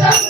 Let's go.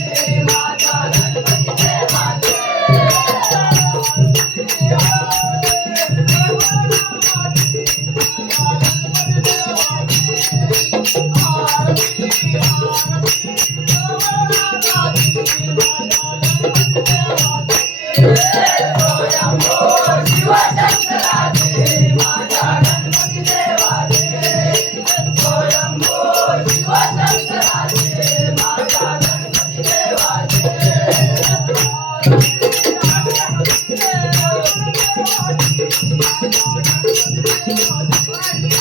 Thank you.